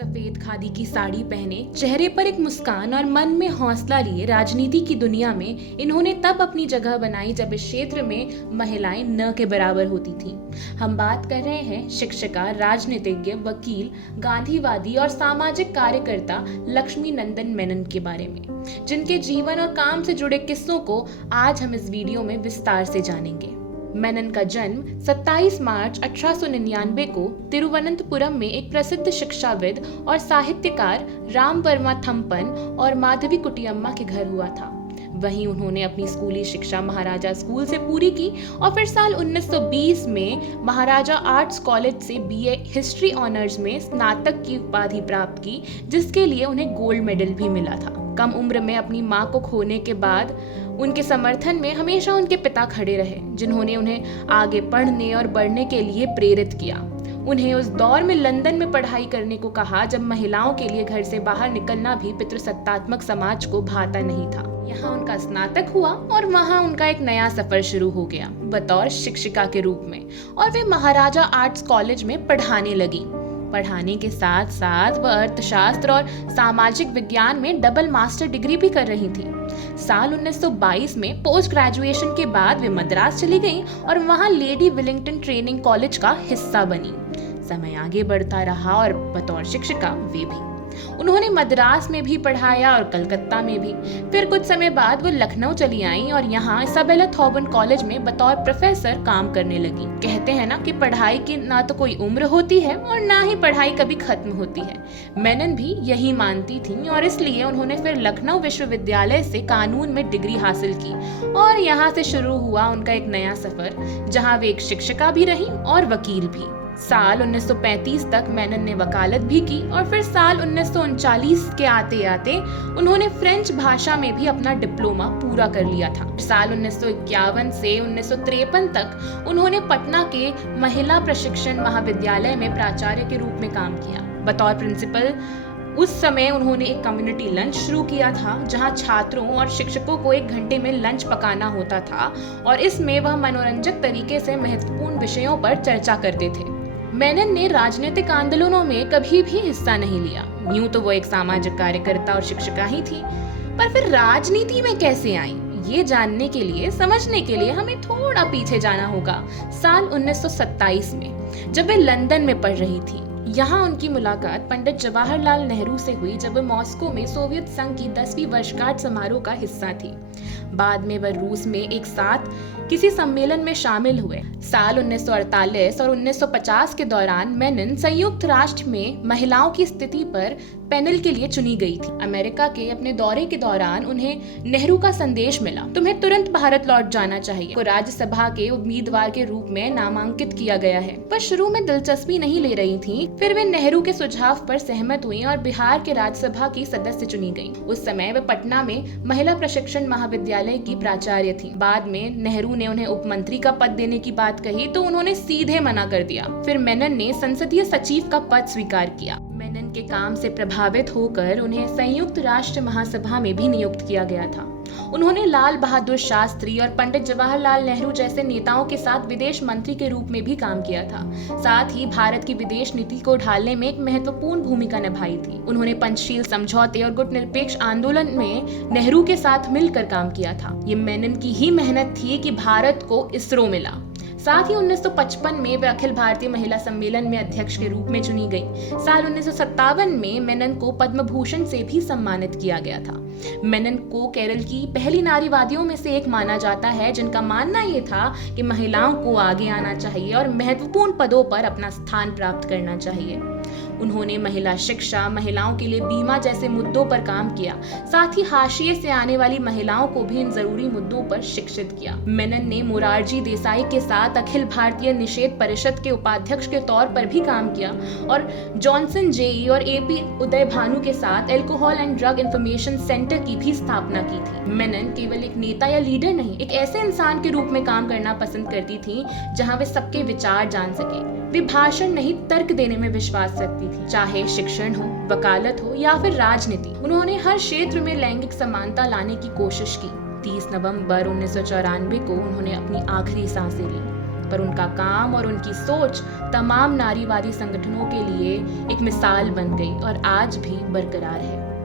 सफेद खादी की साड़ी पहने, चेहरे पर एक मुस्कान और मन में हौसला लिए राजनीति की दुनिया में इन्होंने तब अपनी जगह बनाई जब इस क्षेत्र में महिलाएं न के बराबर होती थीं। हम बात कर रहे हैं शिक्षिका, राजनीतिज्ञ, वकील, गांधीवादी और सामाजिक कार्यकर्ता लक्ष्मी नंदन मेनन के बारे में, जिनके जीवन और काम से जुड़े किस्सों को आज हम इस वीडियो में विस्तार से जानेंगे। मेनन का जन्म 27 मार्च 1899 को तिरुवनंतपुरम में एक प्रसिद्ध शिक्षाविद और साहित्यकार राम वर्मा थम्पन और माधवी कुटियम्मा के घर हुआ था। वहीं उन्होंने अपनी स्कूली शिक्षा महाराजा स्कूल से पूरी की और फिर साल 1920 में महाराजा आर्ट्स कॉलेज से बीए हिस्ट्री ऑनर्स में स्नातक की उपाधि प्राप्त की, जिसके लिए उन्हें गोल्ड मेडल भी मिला था। कम उम्र में अपनी मां को खोने के बाद उनके समर्थन में हमेशा उनके पिता खड़े रहे, जिन्होंने उन्हें आगे पढ़ने और बढ़ने के लिए प्रेरित किया। उन्हें उस दौर में लंदन में पढ़ाई करने को कहा जब महिलाओं के लिए घर से बाहर निकलना भी पितृसत्तात्मक समाज को भाता नहीं था। यहाँ उनका स्नातक हुआ और वहाँ उनका एक नया सफर शुरू हो गया बतौर शिक्षिका के रूप में, और वे महाराजा आर्ट्स कॉलेज में पढ़ाने लगी। पढ़ाने के साथ साथ वह अर्थशास्त्र और सामाजिक विज्ञान में डबल मास्टर डिग्री भी कर रही थी। साल 1922 में पोस्ट ग्रेजुएशन के बाद वे मद्रास चली गईं और वहां लेडी विलिंगटन ट्रेनिंग कॉलेज का हिस्सा बनी। समय आगे बढ़ता रहा और बतौर शिक्षिका वे भी उन्होंने मद्रास में भी पढ़ाया और कलकत्ता में भी। फिर कुछ समय बाद वो लखनऊ चली आईं और यहाँ इसाबेला थॉर्बन कॉलेज में बतौर प्रोफेसर काम करने लगी। कहते हैं ना कि पढ़ाई की ना तो कोई उम्र होती है और ना ही पढ़ाई कभी खत्म होती है। मेनन भी यही मानती थी और इसलिए उन्होंने फिर लखनऊ विश्वविद्यालय से कानून में डिग्री हासिल की और यहाँ से शुरू हुआ उनका एक नया सफर, जहाँ वे एक शिक्षिका भी रही और वकील भी। साल 1935 तक मेनन ने वकालत भी की और फिर साल 1939 के आते आते उन्होंने फ्रेंच भाषा में भी अपना डिप्लोमा पूरा कर लिया था। साल 1951 से 1953 तक उन्होंने पटना के महिला प्रशिक्षण महाविद्यालय में प्राचार्य के रूप में काम किया। बतौर प्रिंसिपल उस समय उन्होंने एक कम्युनिटी लंच शुरू किया था, जहां छात्रों और शिक्षकों को 1 घंटे में लंच पकाना होता था और इसमें वह मनोरंजक तरीके से महत्वपूर्ण विषयों पर चर्चा करते थे। मेनन ने राजनीतिक आंदोलनों में कभी भी हिस्सा नहीं लिया। यूं तो वो एक सामाजिक कार्यकर्ता और शिक्षिका ही थी, पर फिर राजनीति में कैसे आई, ये जानने के लिए, समझने के लिए हमें थोड़ा पीछे जाना होगा। साल 1927 में जब वे लंदन में पढ़ रही थी, यहाँ उनकी मुलाकात पंडित जवाहरलाल नेहरू से हुई जब वह मॉस्को में सोवियत संघ की 10वीं वर्षगांठ समारोह का हिस्सा थी। बाद में वह रूस में एक साथ किसी सम्मेलन में शामिल हुए। साल 1948 और 1950 के दौरान मेनन संयुक्त राष्ट्र में महिलाओं की स्थिति पर पैनल के लिए चुनी गई थी। अमेरिका के अपने दौरे के दौरान उन्हें नेहरू का संदेश मिला, तुम्हें तुरंत भारत लौट जाना चाहिए। को राज्यसभा के उम्मीदवार के रूप में नामांकित किया गया है। पर शुरू में दिलचस्पी नहीं ले रही थी, फिर वे नेहरू के सुझाव पर सहमत हुई और बिहार के राज्यसभा की सदस्य चुनी गयी। उस समय वे पटना में महिला प्रशिक्षण महाविद्यालय की प्राचार्य थी। बाद में नेहरू ने उन्हें उपमंत्री का पद देने की बात कही तो उन्होंने सीधे मना कर दिया। फिर मेनन ने संसदीय सचिव का पद स्वीकार किया। मेनन के काम से प्रभावित होकर उन्हें संयुक्त राष्ट्र महासभा में भी नियुक्त किया गया था। उन्होंने लाल बहादुर शास्त्री और पंडित जवाहरलाल नेहरू जैसे नेताओं के साथ विदेश मंत्री के रूप में भी काम किया था। साथ ही भारत की विदेश नीति को ढालने में एक महत्वपूर्ण भूमिका निभाई थी। उन्होंने पंचशील समझौते और गुटनिरपेक्ष आंदोलन में नेहरू के साथ मिलकर काम किया था। ये मेनन की ही मेहनत थी कि भारत को इसरो मिला। साथ ही 1955 में वे अखिल भारतीय महिला सम्मेलन में अध्यक्ष के रूप में चुनी गई। साल 1957 में मेनन को पद्म भूषण से भी सम्मानित किया गया था। मेनन को केरल की पहली नारीवादियों में से एक माना जाता है, जिनका मानना ये था कि महिलाओं को आगे आना चाहिए और महत्वपूर्ण पदों पर अपना स्थान प्राप्त करना चाहिए। उन्होंने महिला शिक्षा, महिलाओं के लिए बीमा जैसे मुद्दों पर काम किया। साथ ही हाशिए से आने वाली महिलाओं को भी इन जरूरी मुद्दों पर शिक्षित किया। मेनन ने मोरारजी देसाई के साथ अखिल भारतीय निषेध परिषद के उपाध्यक्ष के तौर पर भी काम किया और जॉनसन जेई और एपी उदय भानु के साथ alcohol and drug information centre की भी स्थापना की थी। मेनन केवल एक नेता या लीडर नहीं, एक ऐसे इंसान के रूप में काम करना पसंद करती थी जहां वे सबके विचार जान सके। वे भाषण नहीं, तर्क देने में विश्वास रखती थी, चाहे शिक्षण हो, वकालत हो या फिर राजनीति। उन्होंने हर क्षेत्र में लैंगिक समानता लाने की कोशिश की। 30 नवंबर 1994 को उन्होंने अपनी आखिरी सांसें ली। पर उनका काम और उनकी सोच तमाम नारीवादी संगठनों के लिए एक मिसाल बन गई और आज भी बरकरार है।